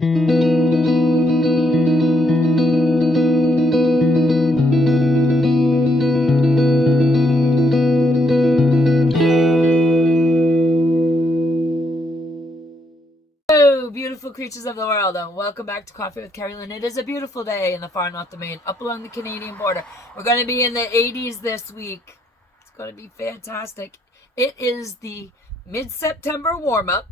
Beautiful creatures of the world, and welcome back to Coffee with Kerri-Lynn. It is a beautiful day in the far north of Maine, up along the Canadian border. We're going to be in the 80s this week. It's going to be fantastic. It is the mid-September warm-up.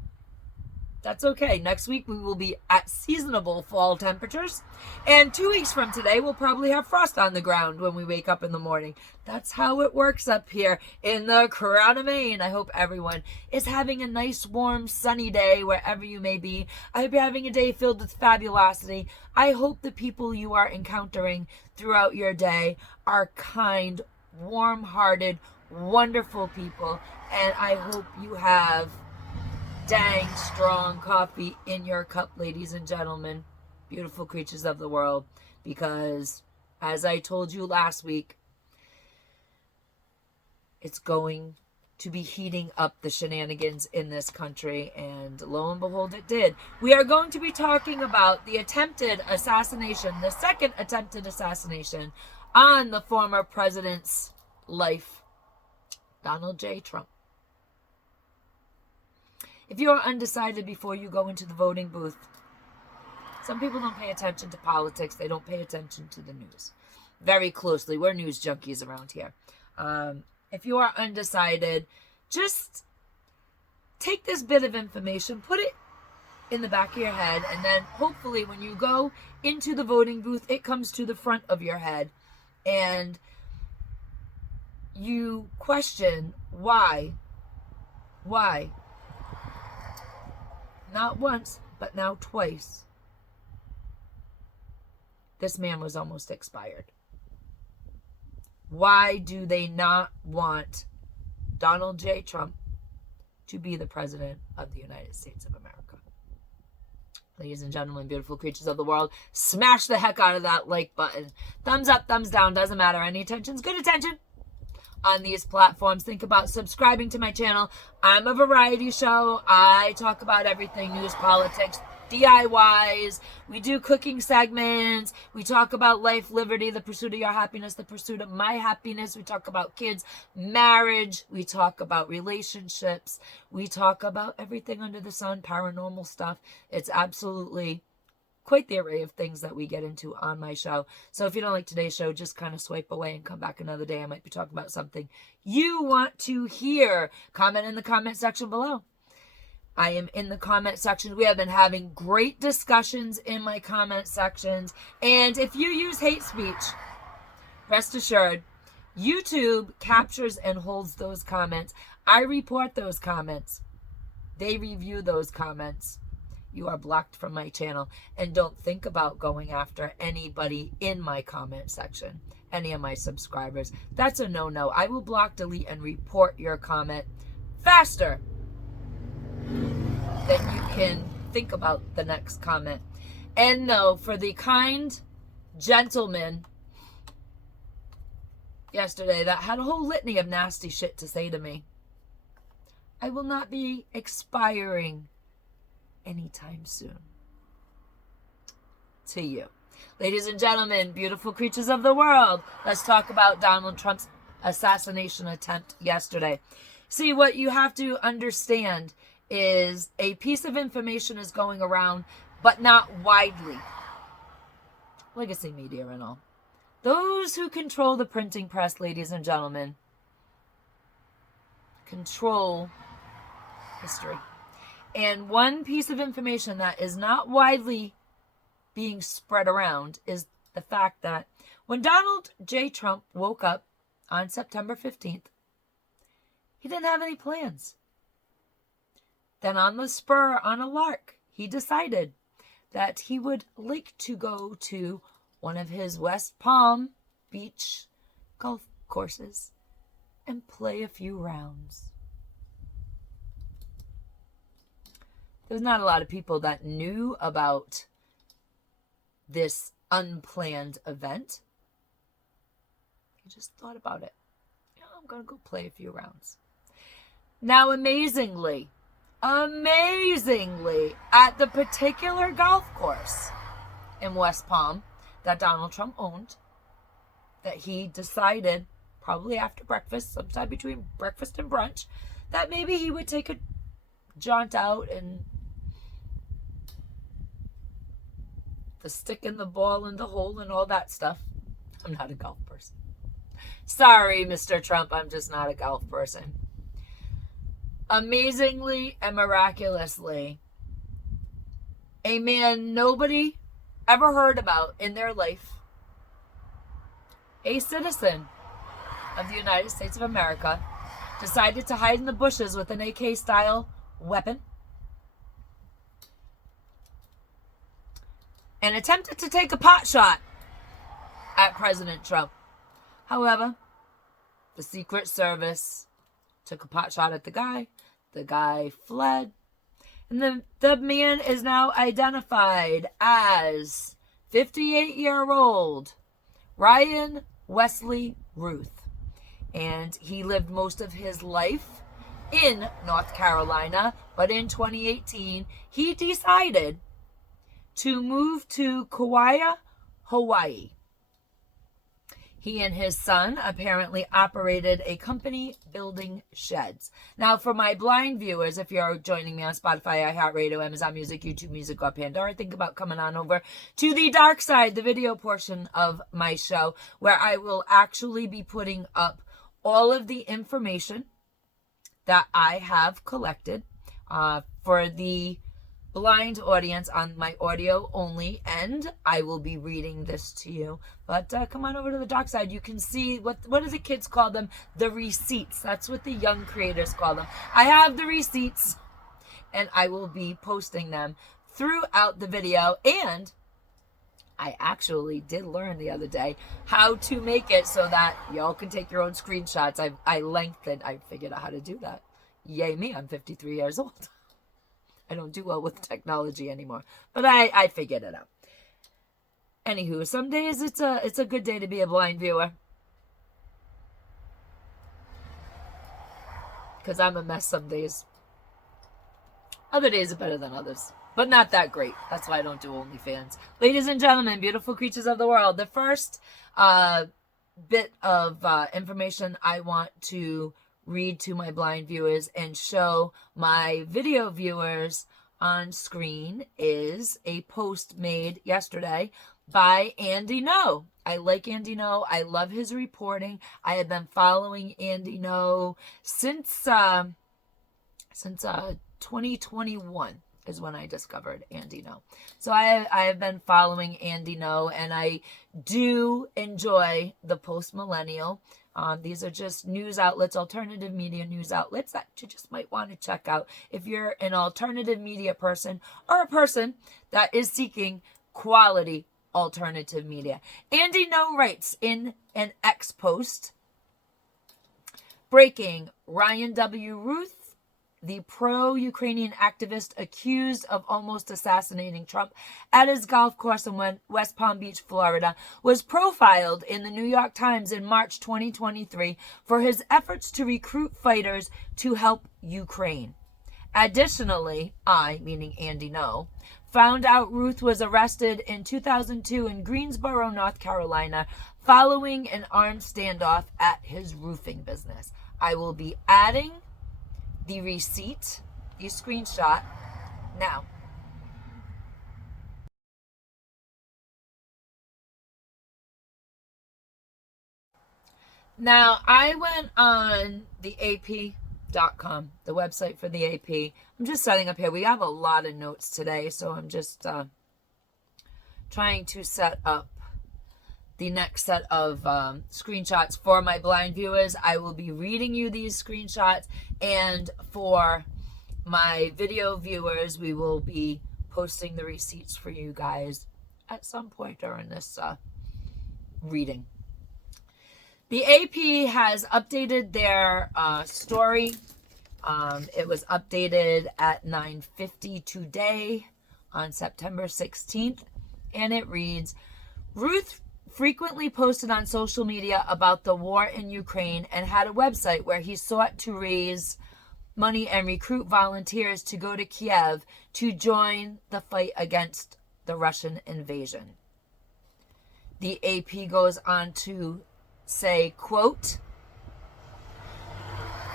That's okay. Next week we will be at seasonable fall temperatures. And 2 weeks from today, we'll probably have frost on the ground when we wake up in the morning. That's how it works up here in the crown of Maine. I hope everyone is having a nice, warm, sunny day wherever you may be. I hope you're having a day filled with fabulosity. I hope the people you are encountering throughout your day are kind, warm-hearted, wonderful people. And I hope you have dang strong coffee in your cup, ladies and gentlemen, beautiful creatures of the world, because as I told you last week, it's going to be heating up the shenanigans in this country, and lo and behold, it did. We are going to be talking about the attempted assassination, the second attempted assassination on the former president's life, Donald J. Trump. If you are undecided before you go into the voting booth, some people don't pay attention to politics. They don't pay attention to the news very closely. We're news junkies around here. If you are undecided, just take this bit of information, put it in the back of your head, and then hopefully when you go into the voting booth, it comes to the front of your head, and you question why. Not once, but now twice. This man was almost expired. Why do they not want Donald J. Trump to be the president of the United States of America? Ladies and gentlemen, beautiful creatures of the world, smash the heck out of that like button. Thumbs up, thumbs down, doesn't matter. Any attention's good attention on these platforms. Think about subscribing to my channel. I'm a variety show. I talk about everything, news, politics, DIYs. We do cooking segments. We talk about life, liberty, the pursuit of your happiness, the pursuit of my happiness. We talk about kids, marriage. We talk about relationships. We talk about everything under the sun, paranormal stuff. It's absolutely quite the array of things that we get into on my show. So if you don't like today's show, just kind of swipe away and come back another day. I might be talking about something you want to hear. Comment in the comment section below. I am in the comment section. We have been having great discussions in my comment sections. And if you use hate speech, rest assured, YouTube captures and holds those comments. I report those comments. They review those comments. You are blocked from my channel, and don't think about going after anybody in my comment section, any of my subscribers. That's a no-no. I will block, delete, and report your comment faster than you can think about the next comment. And no, for the kind gentleman yesterday that had a whole litany of nasty shit to say to me, I will not be expiring anytime soon. To you. Ladies and gentlemen, beautiful creatures of the world, let's talk about Donald Trump's assassination attempt yesterday. See, what you have to understand is a piece of information is going around, but not widely. Legacy media and all. Those who control the printing press, ladies and gentlemen, control history. And one piece of information that is not widely being spread around is the fact that when Donald J. Trump woke up on September 15th, he didn't have any plans. Then on the spur, on a lark, he decided that he would like to go to one of his West Palm Beach golf courses and play a few rounds. There's not a lot of people that knew about this unplanned event. He just thought about it. I'm going to go play a few rounds. Now, amazingly, amazingly, at the particular golf course in West Palm that Donald Trump owned, that he decided probably after breakfast, sometime between breakfast and brunch, that maybe he would take a jaunt out and the stick and the ball and the hole and all that stuff. I'm not a golf person. Sorry, Mr. Trump, I'm just not a golf person. Amazingly and miraculously, a man nobody ever heard about in their life, a citizen of the United States of America, decided to hide in the bushes with an AK-style weapon and attempted to take a pot shot at President Trump. However, the Secret Service took a pot shot at the guy. The guy fled. And the man is now identified as 58-year-old Ryan Wesley Ruth. And he lived most of his life in North Carolina. But in 2018, he decided to move to Kauai, Hawaii. He and his son apparently operated a company building sheds. Now, for my blind viewers, if you're joining me on Spotify, iHeartRadio, Amazon Music, YouTube Music, or Pandora, think about coming on over to the dark side, the video portion of my show, where I will actually be putting up all of the information that I have collected for the blind audience on my audio only end. I will be reading this to you, but come on over to the dark side. You can see what do the kids call them? The receipts. That's what the young creators call them. I have the receipts, and I will be posting them throughout the video. And I actually did learn the other day how to make it so that y'all can take your own screenshots. I figured out how to do that. Yay me, I'm 53 years old. I don't do well with technology anymore, but I figured it out. Anywho, some days it's a good day to be a blind viewer, because I'm a mess some days. Other days are better than others, but not that great. That's why I don't do OnlyFans. Ladies and gentlemen, beautiful creatures of the world, the first bit of information I want to read to my blind viewers and show my video viewers on screen is a post made yesterday by Andy No. I like Andy No. I love his reporting. I have been following Andy No since 2021 is when I discovered Andy No. So I have been following Andy No, and I do enjoy the post-millennial. These are just news outlets, alternative media news outlets that you just might want to check out if you're an alternative media person or a person that is seeking quality alternative media. Andy No writes in an X post, breaking: Ryan W. Ruth, the pro-Ukrainian activist accused of almost assassinating Trump at his golf course in West Palm Beach, Florida, was profiled in the New York Times in March 2023 for his efforts to recruit fighters to help Ukraine. Additionally, I, meaning Andy No, found out Ruth was arrested in 2002 in Greensboro, North Carolina, following an armed standoff at his roofing business. I will be adding the receipt, the screenshot, now. Now, I went on the AP.com, the website for the AP. I'm just setting up here. We have a lot of notes today, so I'm just trying to set up the next set of screenshots for my blind viewers. I will be reading you these screenshots, and for my video viewers, we will be posting the receipts for you guys at some point during this reading. The AP has updated their story. It was updated at 9:50 today on September 16th, and it reads: Ruth frequently posted on social media about the war in Ukraine and had a website where he sought to raise money and recruit volunteers to go to Kiev to join the fight against the Russian invasion. The AP goes on to say, quote,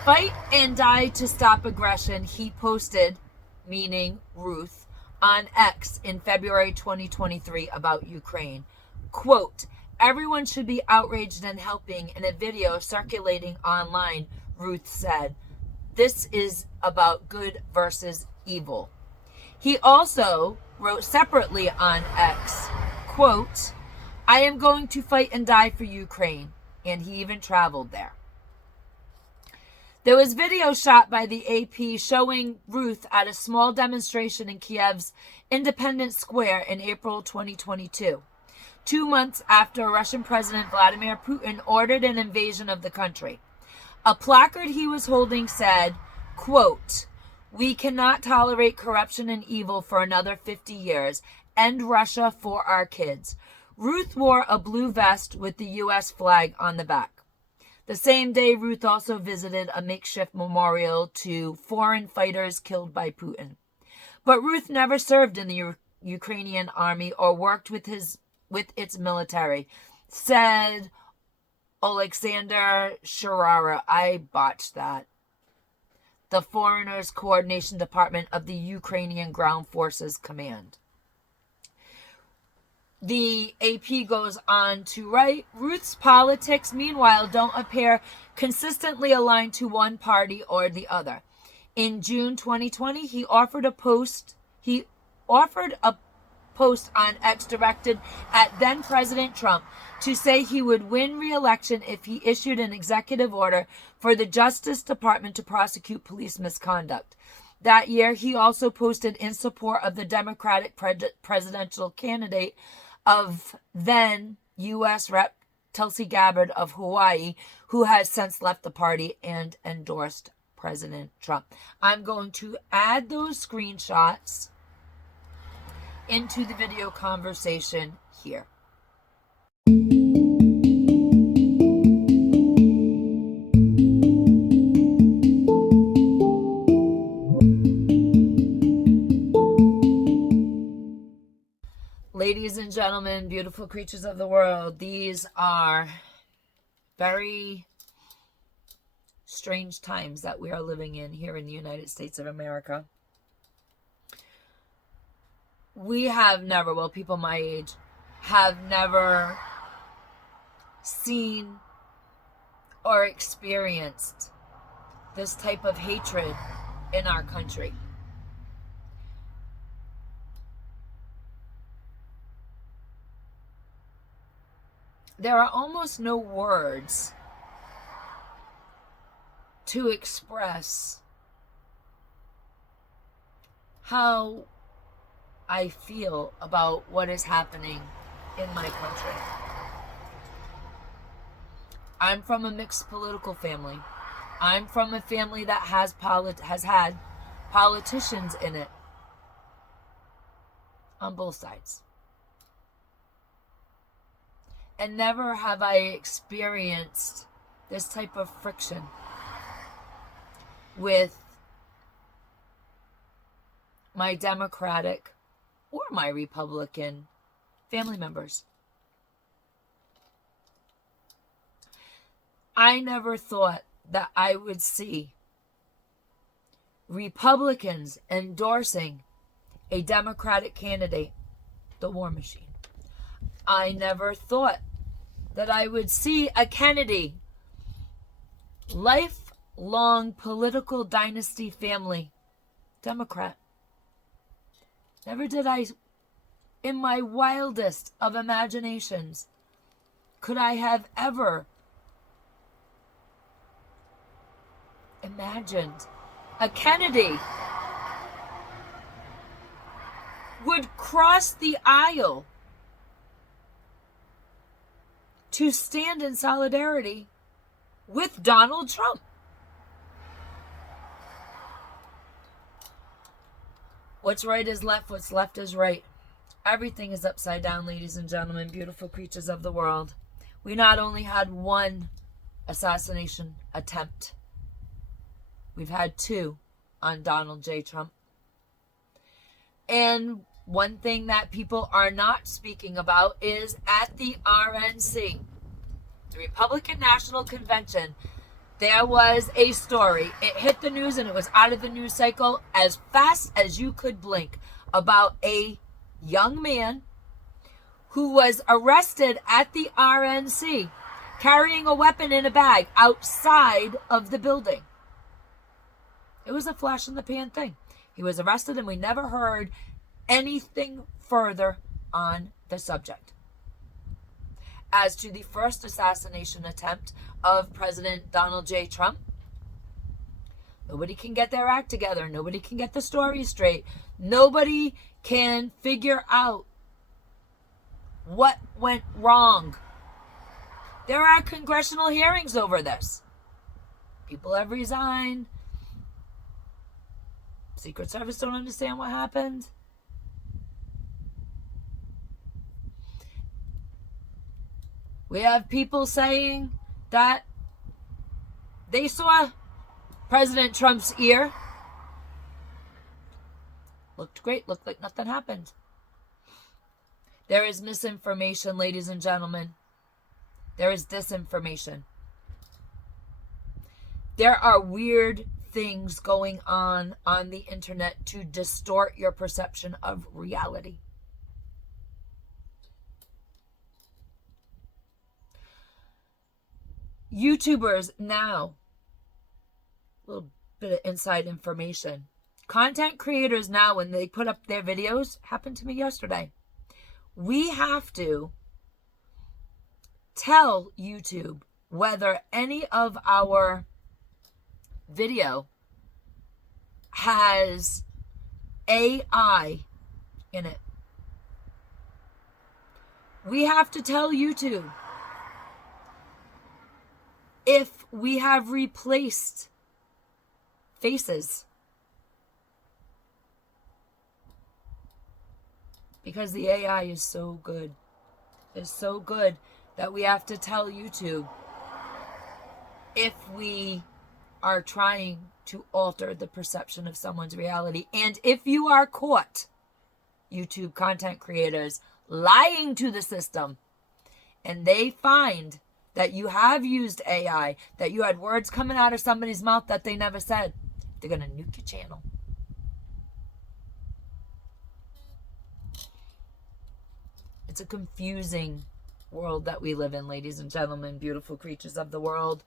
"Fight and die to stop aggression," he posted, meaning Ruth, on X in February 2023 about Ukraine. Quote, "Everyone should be outraged and helping," in a video circulating online, Ruth said. "This is about good versus evil." He also wrote separately on X, quote, "I am going to fight and die for Ukraine," and he even traveled there. There was video shot by the AP showing Ruth at a small demonstration in Kiev's Independence Square in April 2022, 2 months after Russian President Vladimir Putin ordered an invasion of the country. A placard he was holding said, quote, "We cannot tolerate corruption and evil for another 50 years. End Russia for our kids." Ruth wore a blue vest with the U.S. flag on the back. The same day, Ruth also visited a makeshift memorial to foreign fighters killed by Putin. But Ruth never served in the Ukrainian army or worked with its military, said Alexander Sharara. I botched that. The Foreigners Coordination Department of the Ukrainian Ground Forces Command. The AP goes on to write, Ruth's politics, meanwhile, don't appear consistently aligned to one party or the other. In June 2020, he offered a post on X directed at then President Trump to say he would win re-election if he issued an executive order for the Justice Department to prosecute police misconduct. That year, he also posted in support of the Democratic presidential candidate of then U.S. Rep. Tulsi Gabbard of Hawaii, who has since left the party and endorsed President Trump. I'm going to add those screenshots into the video conversation here. Ladies and gentlemen, beautiful creatures of the world, these are very strange times that we are living in here in the United States of America. We have never, well, people my age have never seen or experienced this type of hatred in our country. There are almost no words to express how I feel about what is happening in my country. I'm from a mixed political family. I'm from a family that has had politicians in it on both sides. And never have I experienced this type of friction with my Democratic or my Republican family members. I never thought that I would see Republicans endorsing a Democratic candidate, the war machine. I never thought that I would see a Kennedy, lifelong political dynasty family, Democrat. Never did I, in my wildest of imaginations, could I have ever imagined a Kennedy would cross the aisle to stand in solidarity with Donald Trump. What's right is left, what's left is right. Everything is upside down, ladies and gentlemen, beautiful creatures of the world. We not only had one assassination attempt, We've had 2 on Donald J. Trump. And one thing that people are not speaking about is at the RNC, the Republican National Convention, there was a story. It hit the news and it was out of the news cycle as fast as you could blink, about a young man who was arrested at the RNC carrying a weapon in a bag outside of the building. It was a flash in the pan thing. He was arrested and we never heard anything further on the subject. As to the first assassination attempt of President Donald J. Trump, nobody can get their act together. Nobody can get the story straight. Nobody can figure out what went wrong. There are congressional hearings over this. People have resigned. Secret Service don't understand what happened. We have people saying that they saw President Trump's ear. Looked great, looked like nothing happened. There is misinformation, ladies and gentlemen. There is disinformation. There are weird things going on the internet to distort your perception of reality. YouTubers now, a little bit of inside information. Content creators now, when they put up their videos, happened to me yesterday. We have to tell YouTube whether any of our video has AI in it. We have to tell YouTube if we have replaced faces. Because the AI is so good. It's so good that we have to tell YouTube if we are trying to alter the perception of someone's reality. And if you are caught, YouTube content creators, lying to the system, and they find that you have used AI, that you had words coming out of somebody's mouth that they never said, they're going to nuke your channel. It's a confusing world that we live in, ladies and gentlemen, beautiful creatures of the world.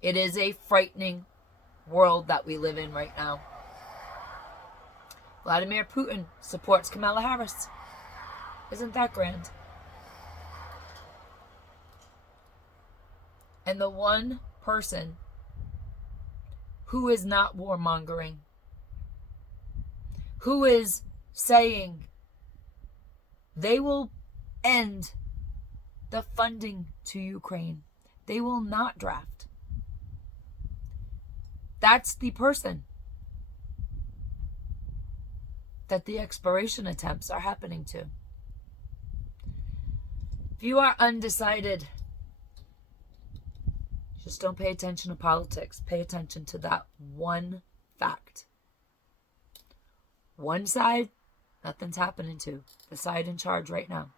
It is a frightening world that we live in right now. Vladimir Putin supports Kamala Harris. Isn't that grand? And the one person who is not warmongering, who is saying they will end the funding to Ukraine, they will not draft. That's the person that the expiration attempts are happening to. If you are undecided, just don't pay attention to politics. Pay attention to that one fact. One side, nothing's happening to. The side in charge right now.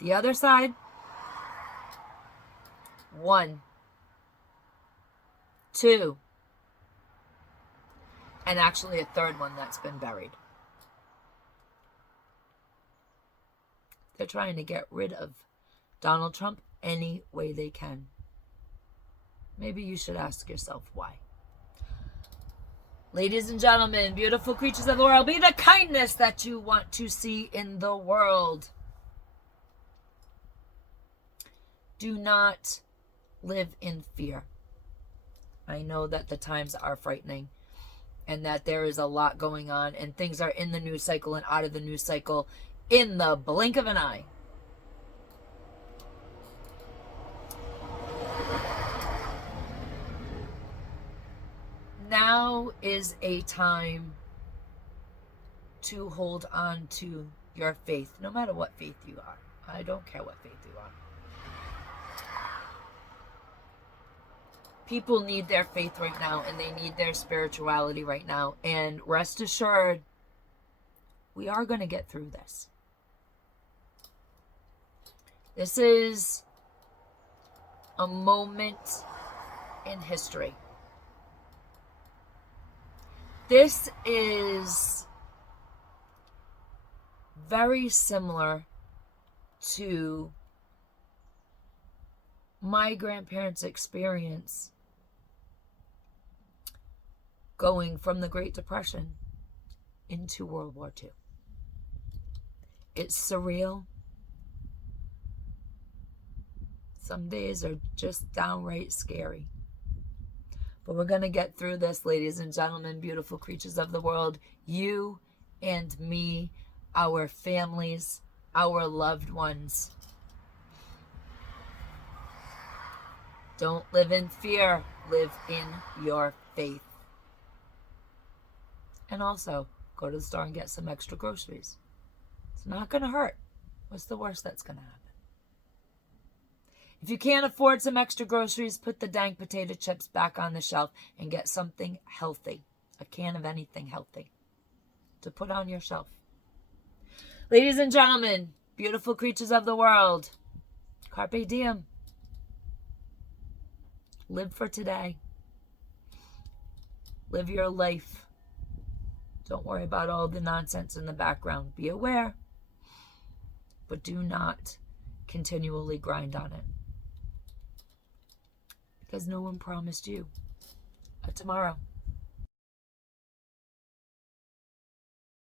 The other side, 1, 2, and actually a third one that's been buried. They're trying to get rid of Donald Trump any way they can. Maybe you should ask yourself why. Ladies and gentlemen, beautiful creatures of the world, be the kindness that you want to see in the world. Do not live in fear. I know that the times are frightening and that there is a lot going on and things are in the news cycle and out of the news cycle in the blink of an eye. Now is a time to hold on to your faith, no matter what faith you are. I don't care what faith you are. People need their faith right now, and they need their spirituality right now. And rest assured, we are going to get through this. This is a moment in history. This is very similar to my grandparents' experience going from the Great Depression into World War II. It's surreal. Some days are just downright scary. But we're going to get through this, ladies and gentlemen, beautiful creatures of the world. You and me, our families, our loved ones. Don't live in fear. Live in your faith. And also, go to the store and get some extra groceries. It's not going to hurt. What's the worst that's going to happen? If you can't afford some extra groceries, put the dang potato chips back on the shelf and get something healthy. A can of anything healthy to put on your shelf. Ladies and gentlemen, beautiful creatures of the world, Carpe Diem. Live for today. Live your life. Don't worry about all the nonsense in the background. Be aware, but do not continually grind on it. Because no one promised you a tomorrow.